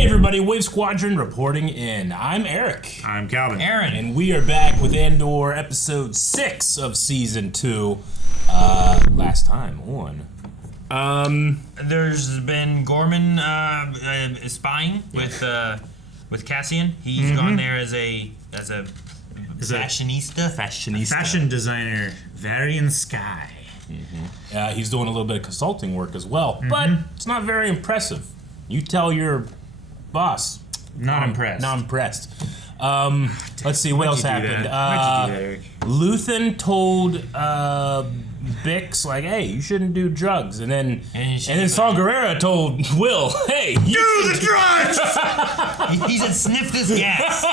Hey everybody, Wave Squadron reporting in. I'm Eric. I'm Calvin. Aaron. And we are back with Andor episode 6 of season 2. Last time on. There's been Gorman spying with Cassian. He's gone there as a fashionista. Fashion designer, Varian Sky. He's doing a little bit of consulting work as well, but it's not very impressive. You tell your boss. Not impressed. Not impressed. Let's see, what else happened? Why'd you do that, Eric? Luthen told Bix, like, hey, you shouldn't do drugs. And then Saw Gerrera told Will, hey, you Do the drugs! He said, sniff this gas.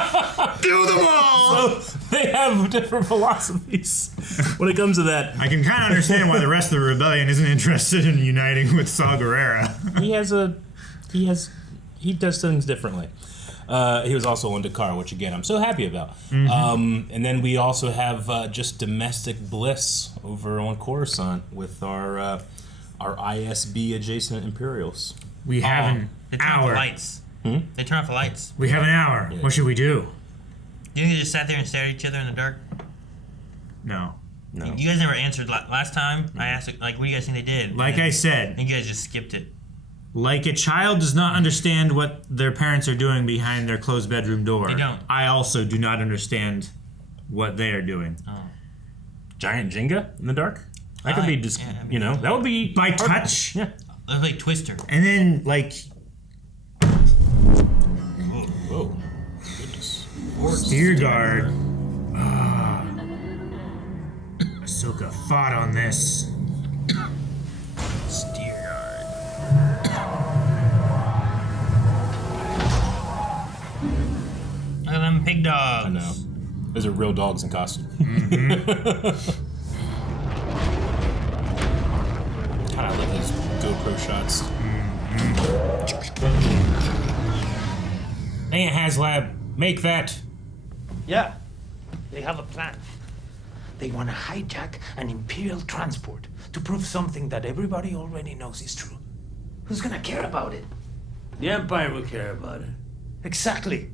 Do them all! So they have different philosophies when it comes to that. I can kind of understand why the rest of the rebellion isn't interested in uniting with Saw Gerrera. He does things differently. He was also on Dakar, which again I'm so happy about. And then we also have just domestic bliss over on Coruscant with our ISB adjacent Imperials. We have an They turn off the hour. lights. They turn off the lights. We have an hour. Yeah. What should we do? You think they just sat there and stared at each other in the dark? No. You guys never answered last time. I asked, like, what do you guys think they did? Like I said, And you guys just skipped it. like a child does not understand what their parents are doing behind their closed bedroom door. They don't. I also do not understand what they are doing. Giant Jenga in the dark? That could be just, that would be... By touch? Yeah. Look like Twister. And then, like, Whoa. Goodness. Steer guard. Ahsoka fought on this. Steer yard. Look at them pig dogs. I know. Those are real dogs in costume. God, I love those GoPro shots. Hey, HasLab, make that. Yeah, they have a plan. They want to hijack an Imperial transport to prove something that everybody already knows is true. Who's gonna care about it? The Empire will care about it. Exactly.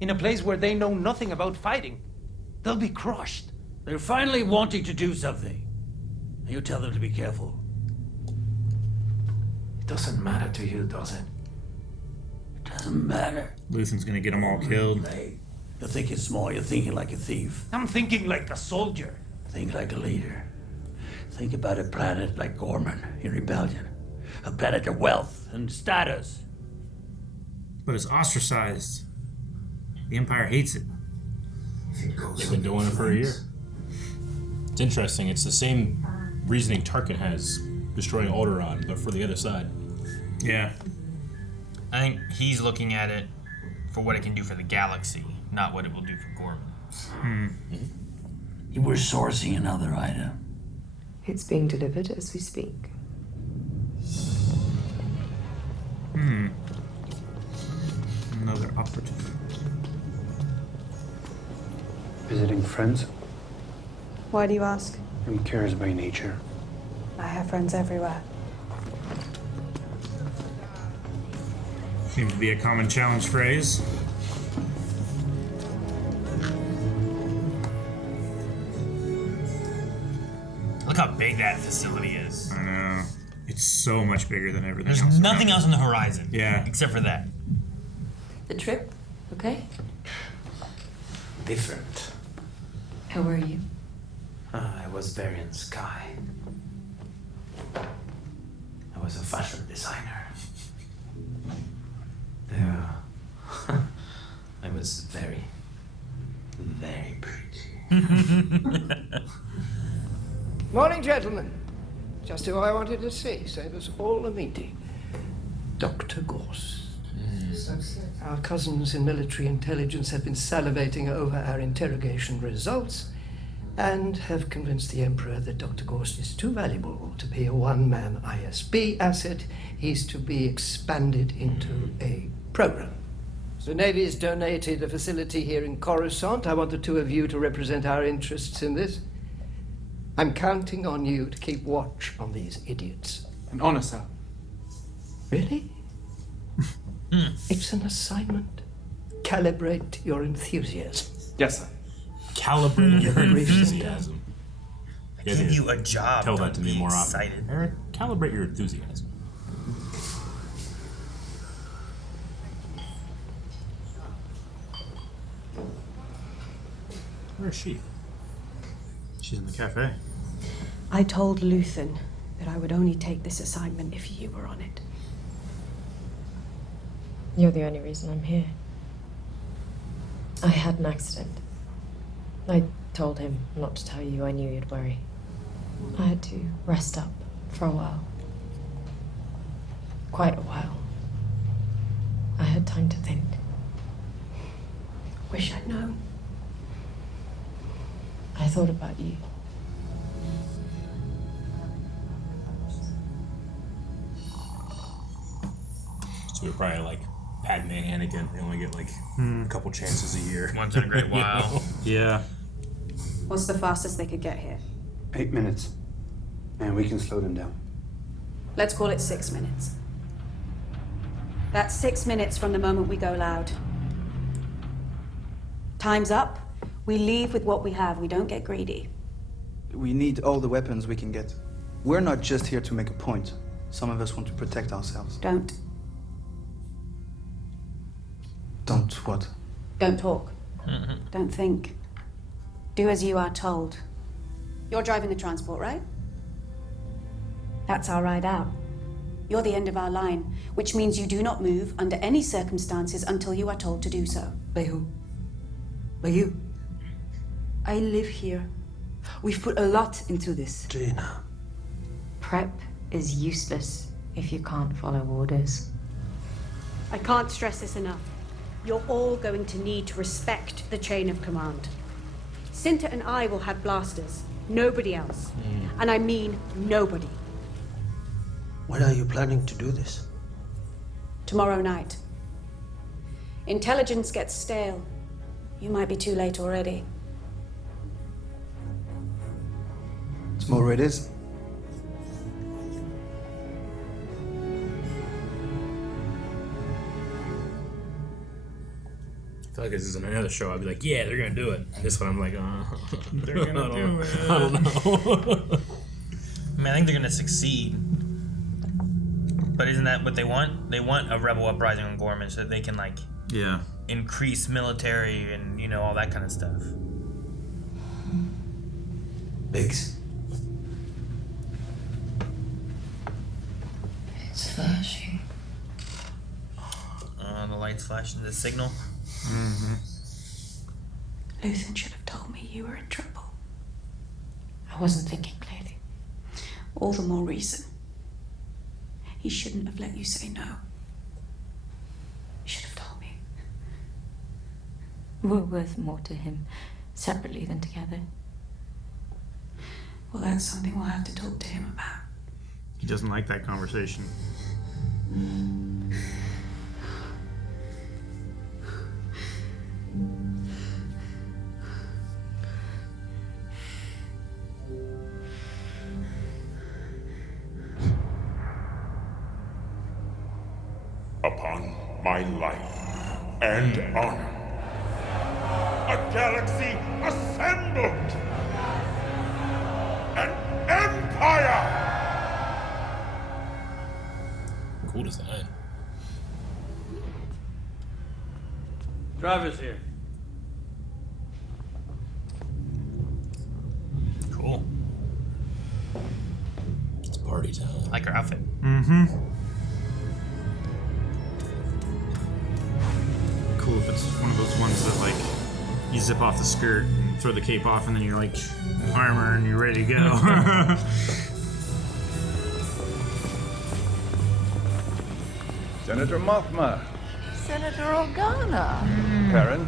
In a place where they know nothing about fighting, they'll be crushed. They're finally wanting to do something. And you tell them to be careful. It doesn't matter to you, does it? It doesn't matter. Luthen's gonna get them all killed. Hey, you're thinking small, you're thinking like a thief. I'm thinking like a soldier. Think like a leader. Think about a planet like Gorman in rebellion. A planet of wealth and status. But it's ostracized. The Empire hates it. They've been doing it for a year. It's interesting. It's the same reasoning Tarkin has destroying Alderaan, but for the other side. Yeah. I think he's looking at it for what it can do for the galaxy, not what it will do for Gorman. You were sourcing another item. It's being delivered as we speak. Another operative. Visiting friends? Why do you ask? I'm curious by nature. I have friends everywhere. Seems to be a common challenge phrase. Look how big that facility is. I know. It's so much bigger than everything There's else. nothing else on the horizon. Yeah. Except for that. The trip? Okay. Different. How were you? I was Varian Sky. I was a fashion designer. Yeah. I was very, very pretty. Morning, gentlemen. Just who I wanted to see. Save us all a meeting. Dr. Gorse. Our cousins in military intelligence have been salivating over our interrogation results and have convinced the Emperor that Dr. Gorse is too valuable to be a one-man ISB asset. He's to be expanded into a program. The Navy has donated a facility here in Coruscant. I want the two of you to represent our interests in this. I'm counting on you to keep watch on these idiots. An honor, sir. Really? It's an assignment. Calibrate your enthusiasm. Yes, sir. Calibrate your enthusiasm. Give you a job. Tell that Don't to me be more excited. often. Eric, calibrate your enthusiasm. Where is she? She's in the cafe. I told Luthen that I would only take this assignment if you were on it. You're the only reason I'm here. I had an accident. I told him not to tell you. I knew you'd worry. I had to rest up for a while. Quite a while. I had time to think. Wish I'd known. I thought about you. So we're probably like Padme and Anakin. They only get like a couple chances a year. Once in a great while. Yeah. What's the fastest they could get here? 8 minutes. And we can slow them down. Let's call it 6 minutes. That's 6 minutes from the moment we go loud. Time's up. We leave with what we have. We don't get greedy. We need all the weapons we can get. We're not just here to make a point. Some of us want to protect ourselves. Don't what? Don't talk. Don't think. Do as you are told. You're driving the transport, right? That's our ride out. You're the end of our line, which means you do not move under any circumstances until you are told to do so. By who? By you? I live here. We've put a lot into this. Jaina. Prep is useless if you can't follow orders. I can't stress this enough. You're all going to need to respect the chain of command. Cinta and I will have blasters. Nobody else. And I mean nobody. When are you planning to do this? Tomorrow night. Intelligence gets stale. You might be too late already. Tomorrow it is. I feel like this is another show. I'd be like, yeah, they're gonna do it. This one, I'm like, they're gonna do it. I don't know. I mean, I think they're gonna succeed. But isn't that what they want? They want a rebel uprising on Gorman so that they can, like, Yeah. increase military and, you know, all that kind of stuff. Biggs. It's flashing. The lights flashing the signal. Luthen should have told me you were in trouble. I wasn't thinking clearly. All the more reason. He shouldn't have let you say no. He should have told me. We're worth more to him separately than together. Well, that's something we'll have to talk to him about. He doesn't like that conversation. Upon my life and honor, a galaxy assembled! An empire! Cool design. Driver's here. Cool. It's party time. I like her outfit. Cool if it's one of those ones that, like, you zip off the skirt and throw the cape off and then you're like armor and you're ready to go. Senator Mothma. Senator Organa. Perrin.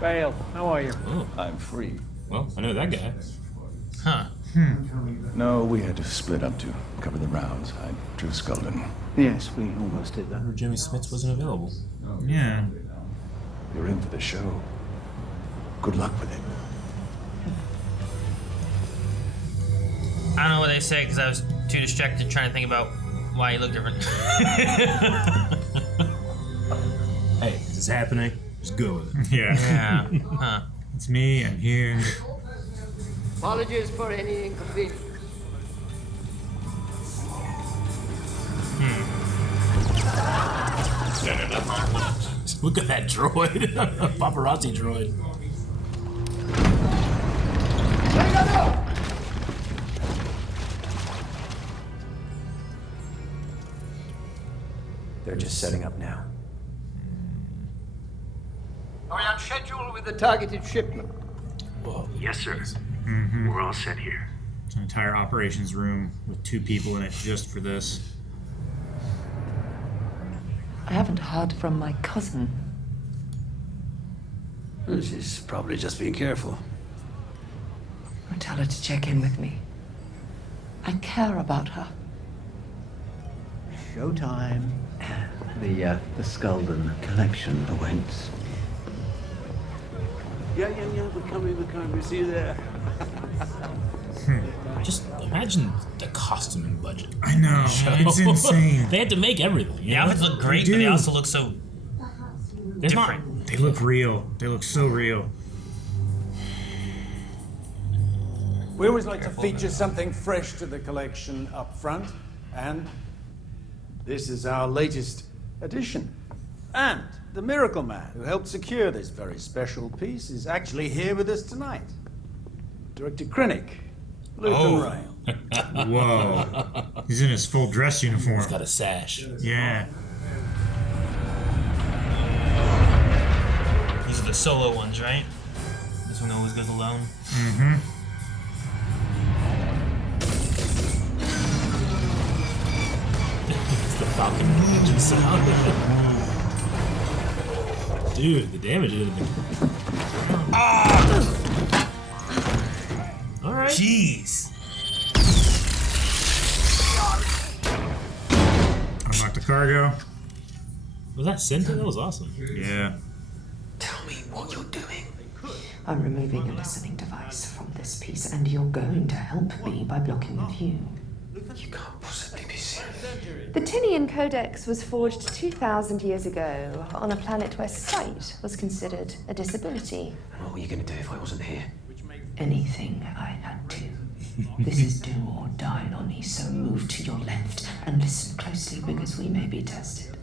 Bale, how are you? Oh. I'm free. Well, I know that guy. Huh. No, we had to split up to cover the rounds. I drew Skulden. Yes, we almost did that. Jimmy Smits wasn't available. Yeah. You're in for the show. Good luck with it. I don't know what they said because I was too distracted trying to think about why he looked different. is happening. Just go with it. Yeah. Huh. It's me. I'm here. Apologies for any inconvenience. Look at that droid. Paparazzi droid. They're just setting up now. Are we on schedule with the targeted shipment? Whoa. Yes, sir. Mm-hmm. We're all set here. It's an entire operations room with 2 people in it just for this. I haven't heard from my cousin. She's probably just being careful. I'll tell her to check in with me. I care about her. Showtime. The Squadron collection awaits. Yeah, we're coming, we see you there. Just imagine the costuming budget. I know, it's insane. They had to make everything. The outfits look great, but they also look so different. They look real. They look so real. We always like to feature something fresh to the collection up front, and this is our latest addition. And the Miracle Man, who helped secure this very special piece, is actually here with us tonight. Director Krennic, Luthen Rail. Whoa. He's in his full dress uniform. He's got a sash. Yeah. These are the solo ones, right? This one always goes alone. Mm-hmm. It's the Falcon engine sound. Dude, the damage is Alright. Jeez. Unlock the cargo. Was that Cinta? That was awesome. Yeah. Tell me what you're doing. I'm removing a listening device from this piece, and you're going to help me by blocking the view. You can't possibly be serious. The Tinian Codex was forged 2,000 years ago on a planet where sight was considered a disability. What were you going to do if I wasn't here? Anything I had to. This is do or die, Lonnie, so move to your left and listen closely because we may be tested.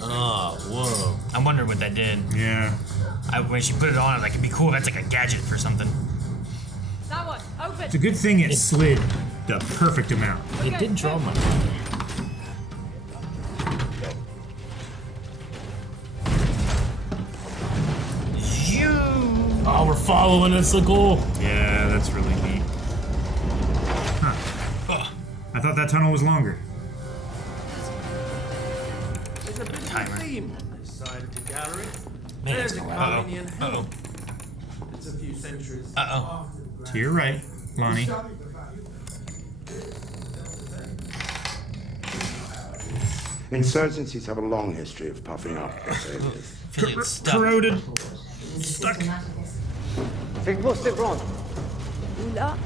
Oh, whoa. I wondered what that did. Yeah. When she put it on, I was like, it'd be cool if that's like a gadget for something. That one, open. It's a good thing it slid the perfect amount. It did draw my Oh, we're following it, so cool. Yeah, that's really neat. Huh. I thought that tunnel was longer. There's a bit of a theme on this side of the gallery. Man, There's a Carminian Uh-oh. It's a few centuries. Uh-oh. To your right, Lonnie. Insurgencies have a long history of puffing up. Corroded. Stuck. Fais gros, c'est grand. Oula.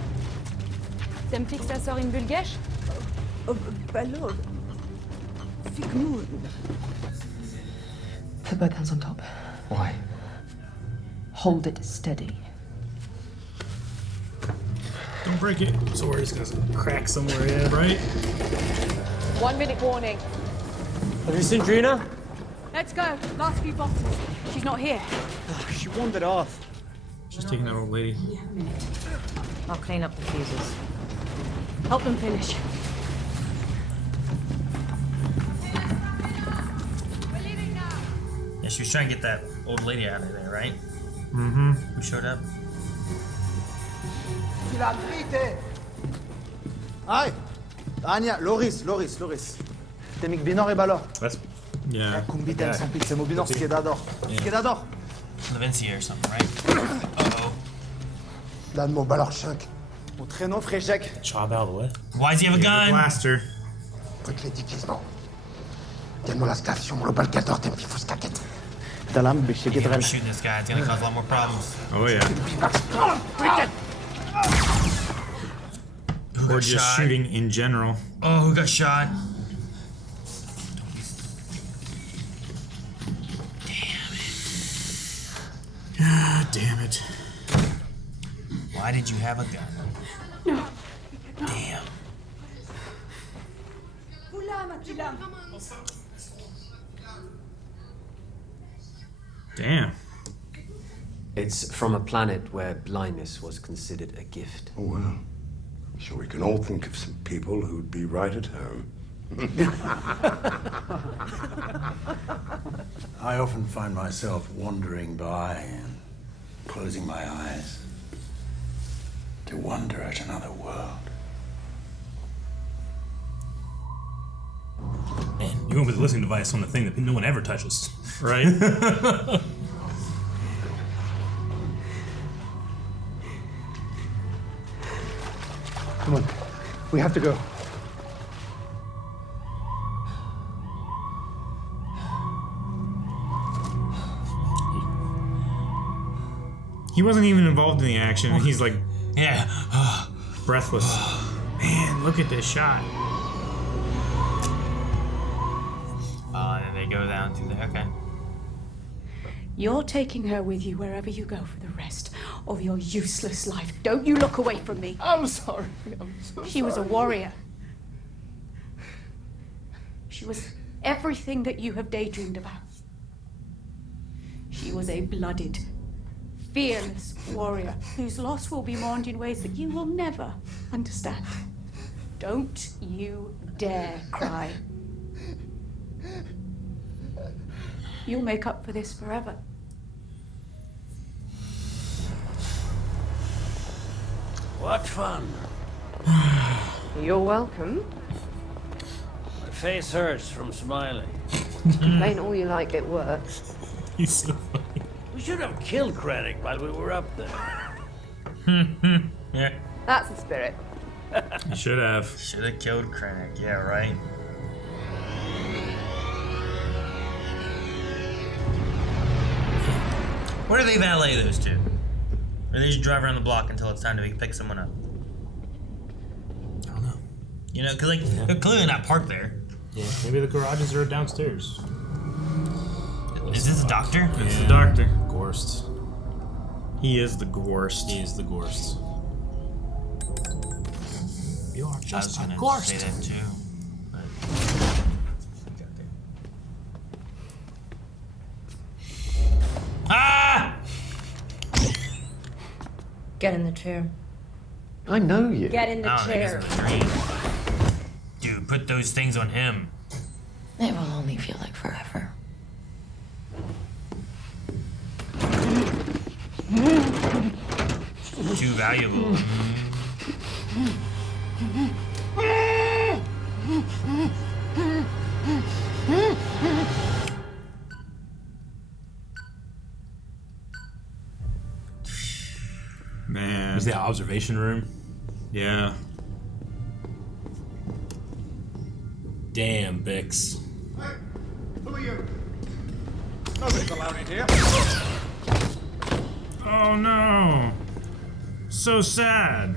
Ça me fait que ça sort une bulle gâche? Ballon. Put both hands on top. Why? Hold it steady. Don't break it. So where he's gonna crack somewhere, yeah, right? 1 minute warning. Have you seen Drina? Let's go. Last few boxes. She's not here. She wandered off. Just taking that old lady. I'll clean up the fuses. Help them finish. Yeah, she was trying to get that old lady out of there, right? Mm-hmm. Who showed up? Tu l'as vite. Hi. Anya, Loris. Temik Binor et Balor. That's... Yeah. Kumbitem sans pizza Mobinor, Skedador. Skedador. Levincia or something, right? Uh-oh. Dan mo Balor 5. Mon traîneau, Fréjec. Chop out of the way. Why does he have a gun? Blaster. Truc les déguisements. Donne-moi la station, le balcador, t'es petit fausse caquette. Dalam, biché If I'm Gedrel. shooting this guy, it's gonna cause a lot more problems. Oh, yeah. Who Or got just shot? shooting in general. Oh, who got shot? God damn it. Why did you have a gun? No. Damn. Damn. It's from a planet where blindness was considered a gift. Oh, well. I'm sure we can all think of some people who'd be right at home. I often find myself wandering by and closing my eyes to wonder at another world. Man, you're going with the listening device on the thing that no one ever touches. Right? Come on. We have to go. He wasn't even involved in the action, and he's like, yeah, breathless. Man, look at this shot. And then they go down to the. Okay. You're taking her with you wherever you go for the rest of your useless life. Don't you look away from me. I'm sorry. I'm so She was a warrior. She was everything that you have daydreamed about. She was a blooded, fearless warrior whose loss will be mourned in ways that you will never understand. Don't you dare cry. You'll make up for this forever. What fun. You're welcome. My face hurts from smiling. Complain all you like, it works. He's so funny. We should have killed Krennic while we were up there. Yeah. That's the spirit. You should have. Should have killed Krennic. Yeah, right. Where do they valet those two? Or they just drive around the block until it's time to pick someone up? I don't know. You know, because like they're clearly not parked there. Yeah, maybe the garages are downstairs. Is this the doctor? It's the doctor. Gorst. He is the Gorst. He is the Gorst. You are just I was a gonna say Gorst. that too. But... Ah! Get in the chair. I know you. Get in the I don't think chair. it's a dream. Dude, put those things on him. It will only feel like forever. Too valuable. Man. Is the observation room? Yeah. Damn, Bix. Who are you? Nobody's allowed in here. Oh no. So sad.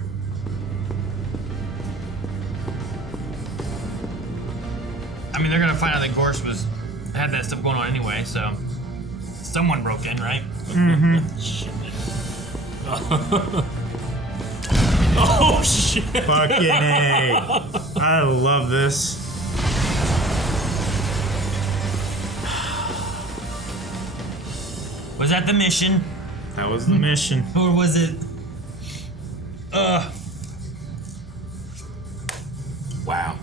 I mean, they're gonna find out that Gorst had that stuff going on anyway, so someone broke in, right? Mm-hmm. Oh shit! Fucking A. I love this. Was that the mission? That was the mission. Or was it... Wow.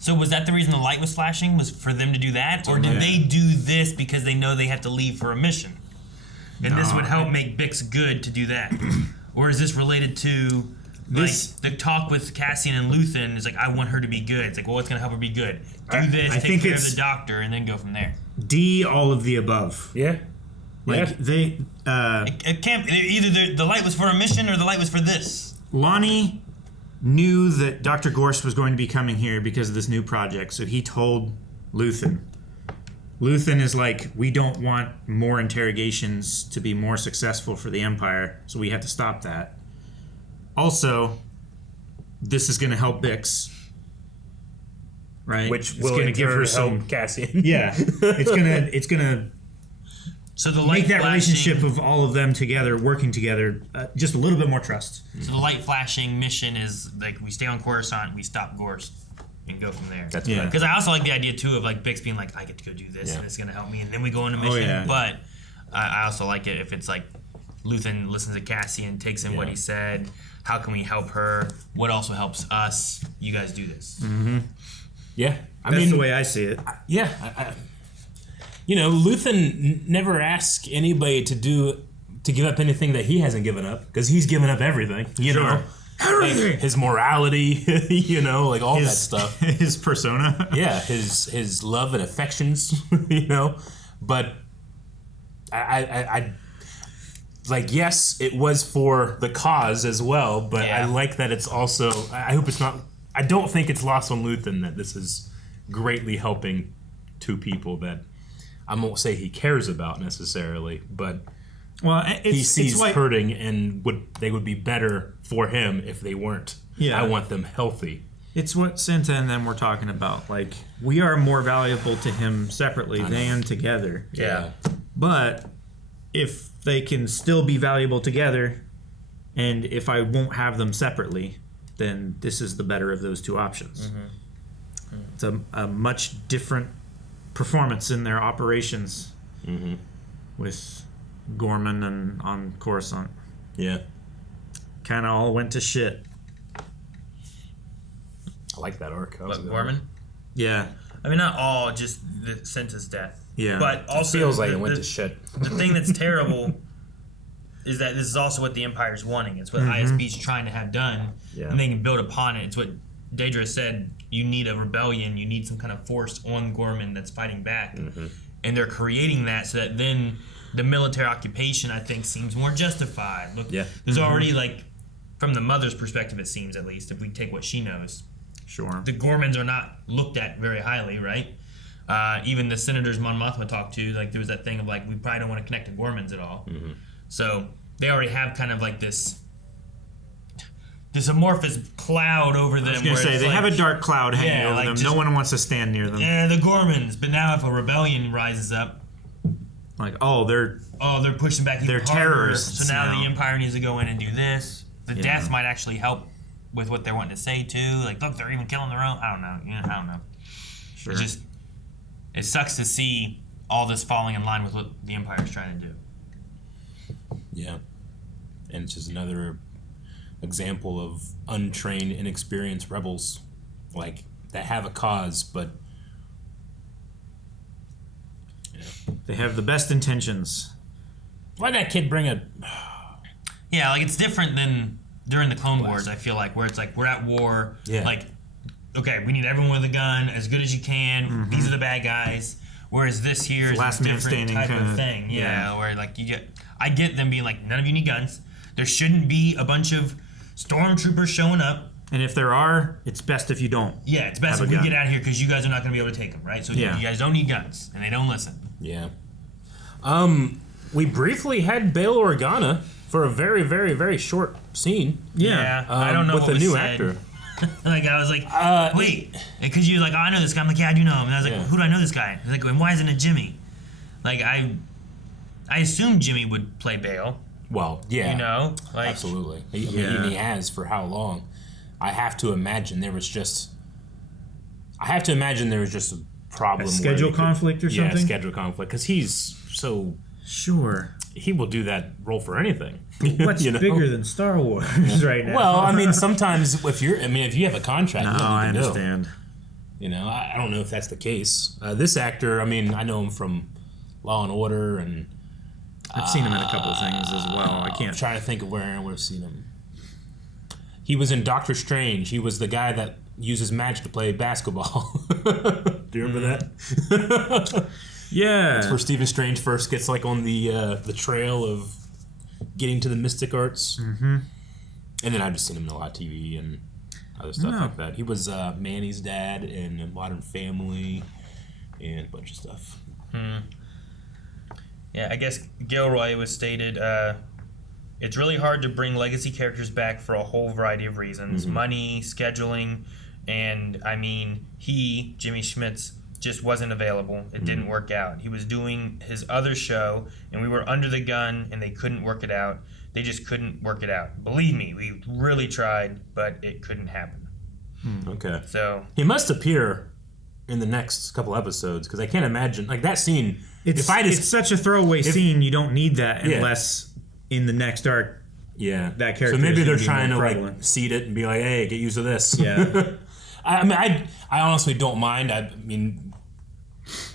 So was that the reason the light was flashing? Was for them to do that? Or did they do this because they know they have to leave for a mission? And this would help make Bix good to do that? Or is this related to... This- like, the talk with Cassian and Luthen is like, I want her to be good. It's like, well, what's going to help her be good? Do this, I take think care of it's- the doctor, and then go from there. D, all of the above. Yeah. Like, they... It can't... Either the light was for a mission or the light was for this. Lonnie knew that Dr. Gorst was going to be coming here because of this new project, so he told Luthen. Luthen is like, we don't want more interrogations to be more successful for the Empire, so we have to stop that. Also, this is going to help Bix, right? Which It's will gonna in give her turn some help Cassian. Yeah, it's gonna So the light make that flashing, relationship of all of them together, working together, just a little bit more trust. So the light flashing mission is like we stay on Coruscant, we stop Gorst, and go from there. That's right. Because I also like the idea too of like Bix being like, I get to go do this, and it's gonna help me, and then we go on a mission. But I also like it if it's like Luthen listens to Cassian, takes in what he said. How can we help her? What also helps us? You guys do this. Mm-hmm. Yeah, That's the way I see it. Luthen never asks anybody to give up anything that he hasn't given up, because he's given up everything. You know, like his morality, like all that stuff. His persona. Yeah, his love and affections. But I like, yes, it was for the cause as well, but I like that it's also. I hope it's not. I don't think it's lost on Luthen that this is greatly helping two people that I won't say he cares about necessarily, but he sees hurting, and they would be better for him if they weren't. Yeah. I want them healthy. It's what Cinta and them were talking about. Like, we are more valuable to him separately than together. Yeah. But if they can still be valuable together, and if I won't have them separately, then this is the better of those two options. Mm-hmm. It's a much different performance in their operations with Gorman and on Coruscant. Yeah. Kind of all went to shit. I like that arc. What, Gorman? Yeah. I mean, not all, just the Cinta's death. Yeah. But also it feels like it went to shit. The thing that's terrible is that this is also what the Empire's wanting. It's what ISB's trying to have done, and they can build upon it. It's what Daedra said, you need a rebellion, you need some kind of force on Gorman that's fighting back. And they're creating that so that then the military occupation, I think, seems more justified. Look, there's already, like, from the mother's perspective, it seems, at least, if we take what she knows. Sure. The Gormans are not looked at very highly, right? Even the senators Mon Mothma talked to, like, there was that thing of, like, we probably don't want to connect to Gormans at all. So they already have kind of, like, this amorphous cloud over them. I was going to say, they have a dark cloud hanging over them. No one wants to stand near them. Yeah, the Gormans. But now if a rebellion rises up, like, they're pushing back. They're terrorists. So now the Empire needs to go in and do this. The death might actually help with what they're wanting to say too. Like, look, they're even killing their own. I don't know. I don't know. Sure. It's just, it sucks to see all this falling in line with what the Empire is trying to do. Yeah, and it's just another example of untrained, inexperienced rebels, like, that have a cause, but they have the best intentions. Why'd that kid bring a... Yeah, like, it's different than during the Clone Wars, I feel like, where it's like, we're at war, like, okay, we need everyone with a gun, as good as you can, these are the bad guys, whereas this here is a different type of thing. Yeah, where, like, I get them being like, none of you need guns, there shouldn't be a bunch of stormtroopers showing up. And if there are, it's best if you don't. Yeah, it's best if we get out of here because you guys are not going to be able to take them, right? So you guys don't need guns, and they don't listen. Yeah. We briefly had Bail Organa for a very, very, very short scene. Yeah. I don't know with what a was new said. actor. Like, I was like, wait, because you're like, oh, I know this guy. I'm like, yeah, I do know him. And I was like, who do I know this guy? He's like, and why isn't it Jimmy? Like, I assumed Jimmy would play Bail. Well, yeah. You know? Like, absolutely. He has for how long? I have to imagine there was just a problem. A schedule conflict or something? Yeah, schedule conflict. Because he's so... Sure. He will do that role for anything. What's bigger than Star Wars right now? Well, I mean, sometimes if you have a contract, I understand. I don't know if that's the case. This actor, I mean, I know him from Law and Order, and I've seen him in a couple of things as well. I can't. I'm trying to think of where I would have seen him. He was in Doctor Strange. He was the guy that uses magic to play basketball. Do you remember that? Yeah. That's where Stephen Strange first gets, like, on the trail of getting to the mystic arts. Mm-hmm. And then I've just seen him in a lot of TV and other stuff like that. He was Manny's dad in Modern Family and a bunch of stuff. Yeah, I guess Gilroy was stated, it's really hard to bring legacy characters back for a whole variety of reasons. Money, scheduling, and, I mean, Jimmy Schmitz, just wasn't available. It didn't work out. He was doing his other show, and we were under the gun, and they couldn't work it out. They just couldn't work it out. Believe me, we really tried, but it couldn't happen. Okay. So he must appear in the next couple episodes, because I can't imagine like that scene. It's such a throwaway scene. You don't need that unless in the next arc. Yeah, that character. So maybe they're trying to like seed it and be like, "Hey, get used to this." Yeah. I mean, I honestly don't mind. I mean,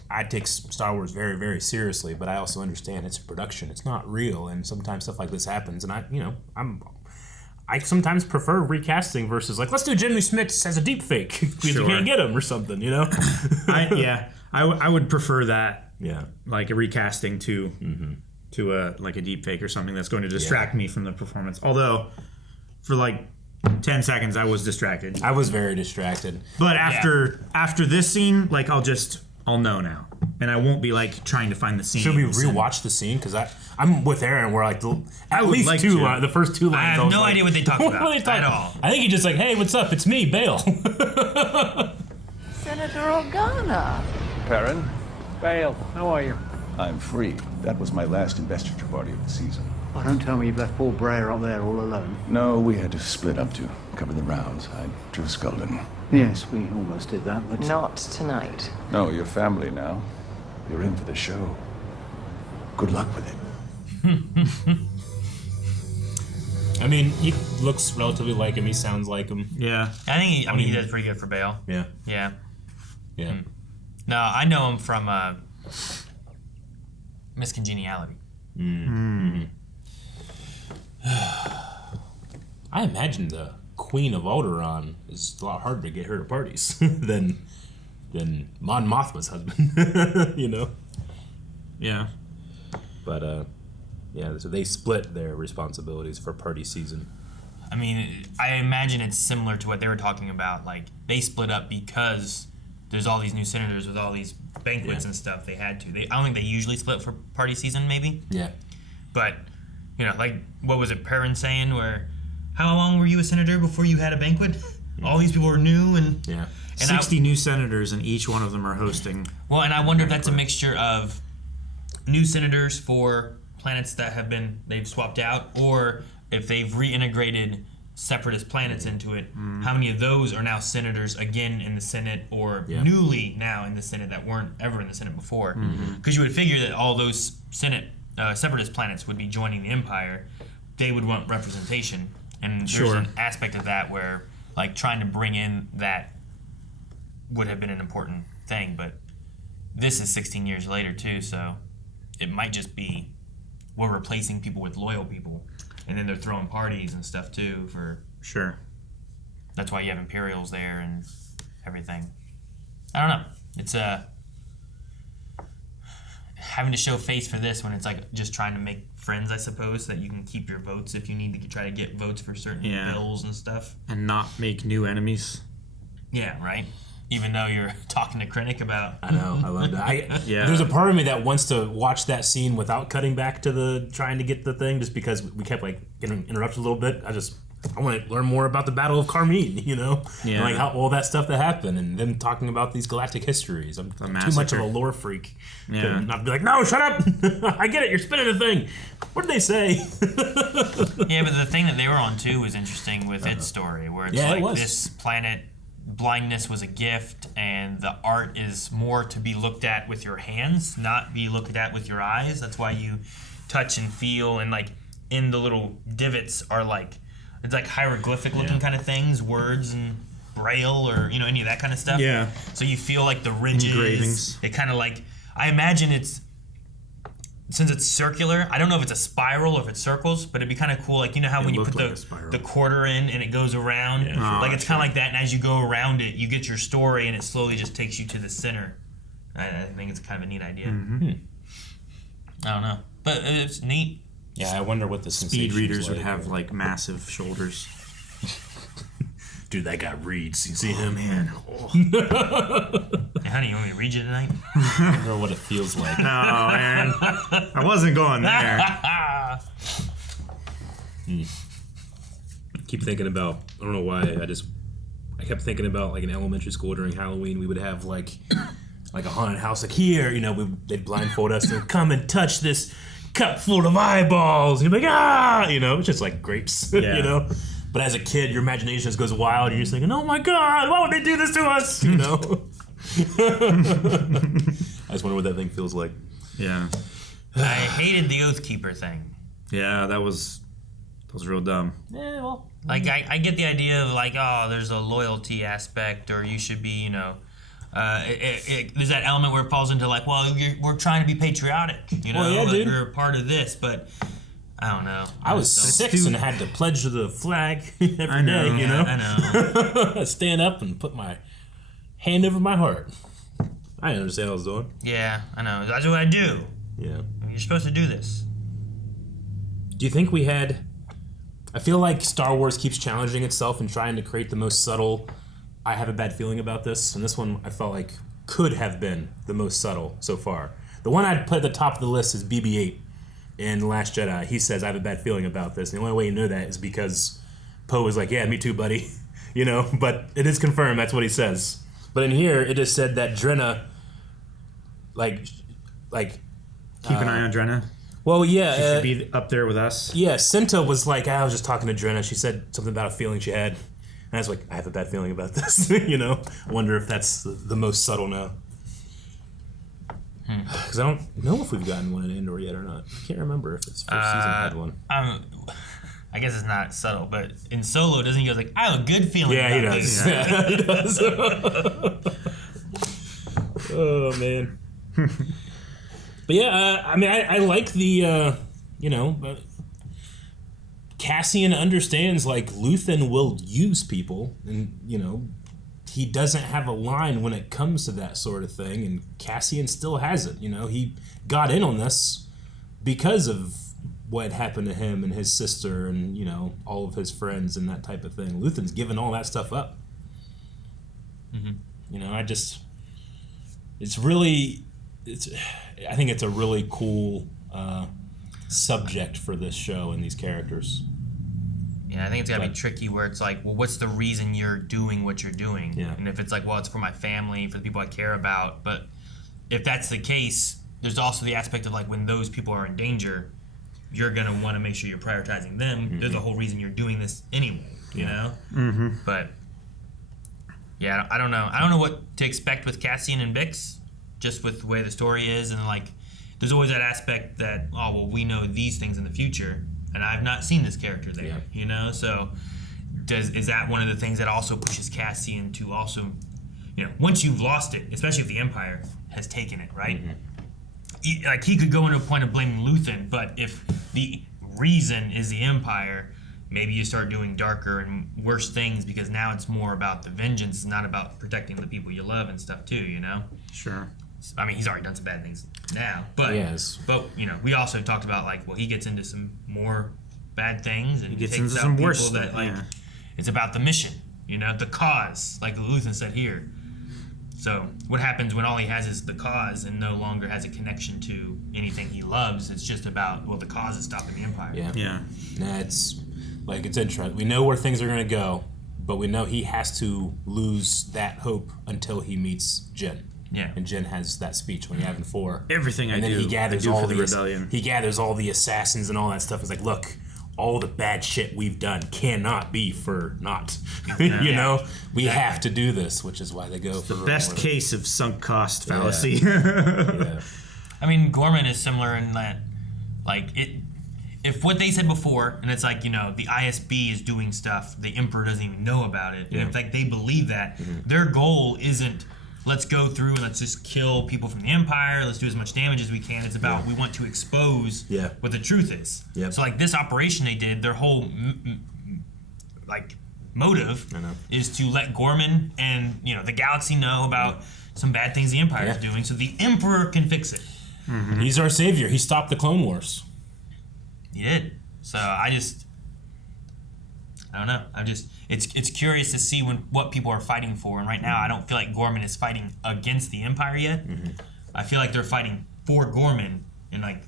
I take Star Wars very, very seriously, but I also understand it's a production. It's not real, and sometimes stuff like this happens. And I sometimes prefer recasting versus like, let's do Jimmy Smits as a deep fake because you can't get him or something, you know? I would prefer that. Yeah. Like a recasting to like a deep fake or something that's going to distract me from the performance. Although, for like 10 seconds, I was distracted. I was very distracted. But after this scene, like I'll know now, and I won't be like trying to find the scene. Should we rewatch the scene? Because I'm with Aaron. We're like at least like two lines. The first two lines. I have no idea what they talk about at all. I think he's just like, "Hey, what's up? It's me, Bale." Senator Organa. Perrin? Bale, how are you? I'm free. That was my last investiture party of the season. Oh, don't tell me you've left poor Breyer up there all alone. No, we had to split up to cover the rounds. I drew Squadron. Yes, we almost did that, but... Not tonight. No, you're family now. You're in for the show. Good luck with it. I mean, he looks relatively like him. He sounds like him. Yeah. I think he does pretty good for Bale. Yeah. Yeah. Yeah. No, I know him from Miss Congeniality. I imagine the Queen of Alderaan is a lot harder to get her to parties than Mon Mothma's husband. You know? Yeah. But so they split their responsibilities for party season. I mean, I imagine it's similar to what they were talking about. Like, they split up because there's all these new senators with all these banquets and stuff. They had to. I don't think they usually split for party season, maybe. Yeah. But, like, what was it Perrin saying where, how long were you a senator before you had a banquet? All these people were new and... Yeah. And 60 new senators, and each one of them are hosting. Well, and I wonder if that's a mixture of new senators for planets that they've swapped out, or if they've reintegrated separatist planets into it. How many of those are now senators again in the Senate, or newly now in the Senate that weren't ever in the Senate before? Because you would figure that all those separatist planets would be joining the Empire. They would want representation. And there's an aspect of that where, like, trying to bring in that would have been an important thing, but this is 16 years later too, so it might just be we're replacing people with loyal people, and then they're throwing parties and stuff too for... Sure. That's why you have Imperials there and everything. I don't know. It's having to show face for this when it's like just trying to make friends, I suppose, so that you can keep your votes if you need to try to get votes for certain bills and stuff. And not make new enemies. Yeah, right? Even though you're talking to Krennic about... I know, I love that. There's a part of me that wants to watch that scene without cutting back to the trying to get the thing, just because we kept like getting interrupted a little bit. I want to learn more about the Battle of Carmine, Yeah. And, like how all that stuff that happened, and them talking about these galactic histories. I'm too much of a lore freak to not be like, no, shut up! I get it, you're spinning the thing. What did they say? Yeah, but the thing that they were on too was interesting with its story, where it's like this planet... blindness was a gift, and the art is more to be looked at with your hands, not be looked at with your eyes. That's why you touch and feel, and like in the little divots are like, it's like hieroglyphic looking kind of things, words and braille or any of that kind of stuff. Yeah. So you feel like the ridges. Engravings. It kind of like, I imagine since it's circular, I don't know if it's a spiral or if it circles, but it'd be kind of cool. Like, how when you put the quarter in and it goes around? Yeah. Like, it's kind of like that, and as you go around it, you get your story, and it slowly just takes you to the center. I think it's kind of a neat idea. I don't know. But it's neat. Yeah, I wonder what the speed readers would have, like, massive shoulders. Dude, that guy reads. You see him? Man. Hey, honey, you want me to read you tonight? I don't know what it feels like. No, man. I wasn't going there. Keep thinking about, I don't know why, I kept thinking about like in elementary school during Halloween, we would have like like a haunted house. Like here, they'd blindfold us and come and touch this cup full of eyeballs. You'd be like, ah, it's just like grapes, Yeah. But as a kid, your imagination just goes wild. You're just thinking, oh my God, why would they do this to us? I just wonder what that thing feels like. Yeah. I hated the Oathkeeper thing. Yeah, that was real dumb. Yeah, well, like I get the idea of like, oh, there's a loyalty aspect, or you should be, there's that element where it falls into like, well, we're trying to be patriotic, Well, yeah, dude. You're a part of this, but I don't know. I was 6 and had to pledge to the flag every day. I know. Stand up and put my hand over my heart. I didn't understand what I was doing. Yeah, I know. That's what I do. Yeah. You're supposed to do this. Do you think we had... I feel like Star Wars keeps challenging itself and trying to create the most subtle... I have a bad feeling about this, and this one I felt like could have been the most subtle so far. The one I'd put at the top of the list is BB-8 in The Last Jedi. He says, I have a bad feeling about this. And the only way you know that is because Poe was like, yeah, me too, buddy. But it is confirmed, that's what he says. But in here, it just said that Drenna, like... Keep an eye on Drenna. Well, yeah. She should be up there with us. Yeah, Cinta was like, I was just talking to Drenna. She said something about a feeling she had. And I was like, I have a bad feeling about this. I wonder if that's the most subtle now. Because I don't know if we've gotten one in Andor yet or not. I can't remember if this first season had one. I guess it's not subtle, but in Solo, doesn't he go like, I have a good feeling about this? Yeah, he does. Oh, man. But yeah, I like the, Cassian understands, like, Luthen will use people, and, he doesn't have a line when it comes to that sort of thing, and Cassian still has it, he got in on this because of what happened to him and his sister and, all of his friends and that type of thing. Luthen's given all that stuff up. Mm-hmm. I think it's a really cool subject for this show and these characters. Yeah, I think it's gotta be tricky where it's like, well, what's the reason you're doing what you're doing? Yeah. And if it's like, well, it's for my family, for the people I care about, but if that's the case, there's also the aspect of like when those people are in danger, you're gonna want to make sure you're prioritizing them. Mm-hmm. There's the whole reason you're doing this anyway, you know? Mm-hmm. But yeah, I don't know. I don't know what to expect with Cassian and Bix, just with the way the story is, and like, there's always that aspect that, oh, well, we know these things in the future, and I've not seen this character there, you know? So is that one of the things that also pushes Cassian to also, once you've lost it, especially if the Empire has taken it, right? Mm-hmm. He could go into a point of blaming Luthen, but if the reason is the Empire, maybe you start doing darker and worse things because now it's more about the vengeance, it's not about protecting the people you love and stuff too, Sure. I mean, he's already done some bad things now, but we also talked about like, well, he gets into some more bad things and he gets takes into out some people worse that stuff, it's about the mission, the cause, like Luthen said here. So what happens when all he has is the cause and no longer has a connection to anything he loves? It's just about, well, the cause is stopping the Empire. Yeah. Nah, it's interesting. We know where things are going to go, but we know he has to lose that hope until he meets Jyn. Yeah. And Jyn has that speech when you have in 4. Everything and I then do, he gathers I do all for the rebellion. He gathers all the assassins and all that stuff. It's like, look, all the bad shit we've done cannot be for naught. We have to do this, which is why they go for the best case of sunk cost fallacy. Yeah. I mean, Gorman is similar in that, like, if what they said before, and it's like, the ISB is doing stuff, the Emperor doesn't even know about it, and in fact, they believe that, their goal isn't, let's go through and let's just kill people from the Empire, let's do as much damage as we can. It's about, we want to expose what the truth is. Yep. So, like, this operation they did, their whole, motive is to let Gorman and, the galaxy know about some bad things the Empire is doing so the Emperor can fix it. Mm-hmm. He's our savior. He stopped the Clone Wars. He did. So I don't know. It's curious to see what people are fighting for. And right now, I don't feel like Gorman is fighting against the Empire yet. Mm-hmm. I feel like they're fighting for Gorman, and like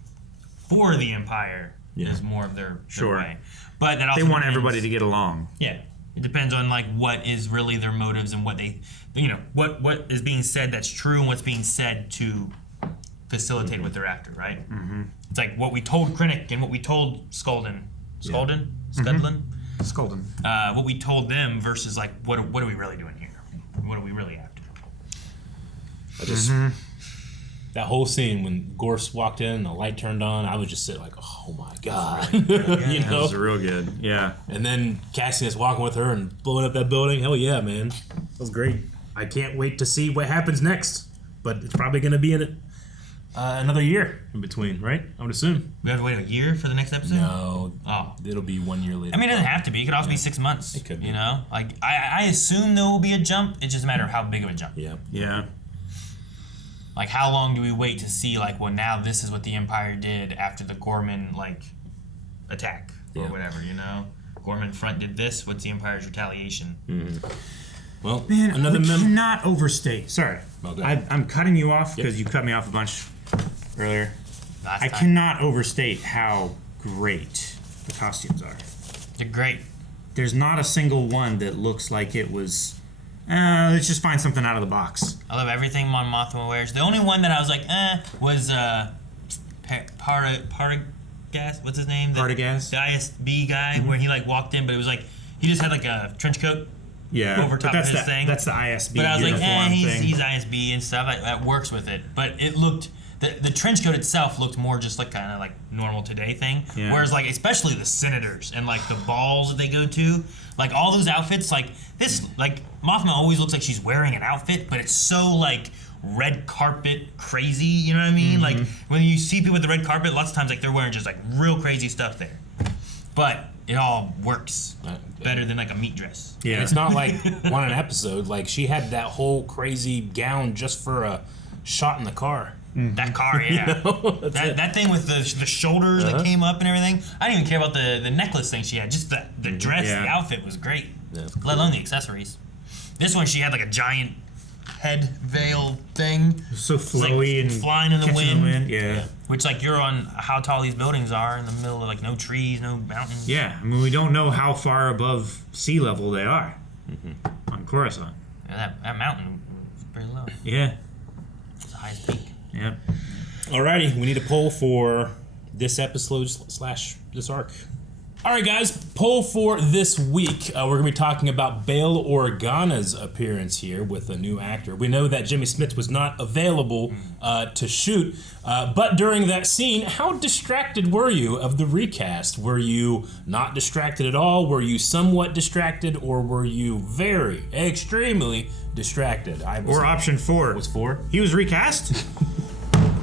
for the Empire is more of their way. But that also they want everybody to get along. Yeah. It depends on like what is really their motives and what they, you know, what is being said that's true and what's being said to facilitate what they're after, right? Mm-hmm. It's like what we told Krennic and what we told Sculdun. Sculdun? Scudlin? Sculdun. What we told them versus like what are we really doing here? What are we really after? I just that whole scene when Gorse walked in and the light turned on, I was just sitting like, oh my god, you know, that was real good. Yeah. And then Cassian is walking with her and blowing up that building. Hell yeah, man, that was great. I can't wait to see what happens next, but it's probably going to be in it. Another year in between, right? I would assume. We have to wait a year for the next episode? No. Oh. It'll be 1 year later. I mean, it doesn't have to be. It could also be 6 months. It could be. You know? Like, I assume there will be a jump. It's just a matter of how big of a jump. Yeah. Yeah. Like, how long do we wait to see, like, well, now this is what the Empire did after the Gorman, like, attack or whatever, you know? Gorman front did this. What's the Empire's retaliation? Mm-hmm. Well, man, another we cannot overstate. Sorry. Okay. I'm cutting you off because you cut me off a bunch earlier. I cannot overstate how great the costumes are. They're great. There's not a single one that looks like it was, let's just find something out of the box. I love everything Mon Mothma wears. The only one that I was like, was Partagas. What's his name? Partagas? The ISB guy, where he like walked in, but it was like, he just had like a trench coat. Yeah, over top of his thing. That's the ISB. But I was like, thing. he's ISB and stuff. That works with it. But it looked, the trench coat itself looked more just like kind of like normal today thing. Yeah. Whereas like especially the senators and like the balls that they go to, like all those outfits, like this, like Mothma always looks like she's wearing an outfit, but it's so like red carpet crazy. You know what I mean? Like when you see people with the red carpet, lots of times like they're wearing just like real crazy stuff there. But it all works better than like a meat dress. Yeah, and it's not like one episode. Like she had that whole crazy gown just for a shot in the car. That car, yeah. You know? that thing with the shoulders that came up and everything. I didn't even care about the necklace thing she had. Just the dress, the outfit was great. Yeah, let alone the accessories. This one, she had like a giant head veil thing. So flowy like and flying in the wind. Yeah. Which like you're on how tall these buildings are in the middle of like no trees, no mountains. Yeah, I mean we don't know how far above sea level they are on Coruscant. Yeah, that mountain was pretty low. Yeah. It's the highest peak. Yeah. Alrighty, we need a poll for this episode / this arc. Alright guys, poll for this week. We're going to be talking about Bail Organa's appearance here with a new actor. We know that Jimmy Smits was not available to shoot, but during that scene, how distracted were you of the recast? Were you not distracted at all? Were you somewhat distracted? Or were you very, extremely distracted? Or option 4. What's 4? He was recast?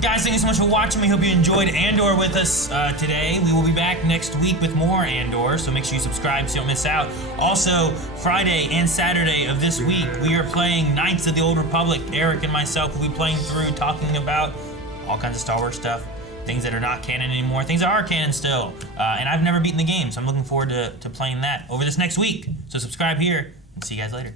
Guys, thank you so much for watching. We hope you enjoyed Andor with us today. We will be back next week with more Andor, so make sure you subscribe so you don't miss out. Also, Friday and Saturday of this week, we are playing Knights of the Old Republic. Eric and myself will be playing through, talking about all kinds of Star Wars stuff, things that are not canon anymore, things that are canon still. And I've never beaten the game, so I'm looking forward to playing that over this next week. So subscribe here, and see you guys later.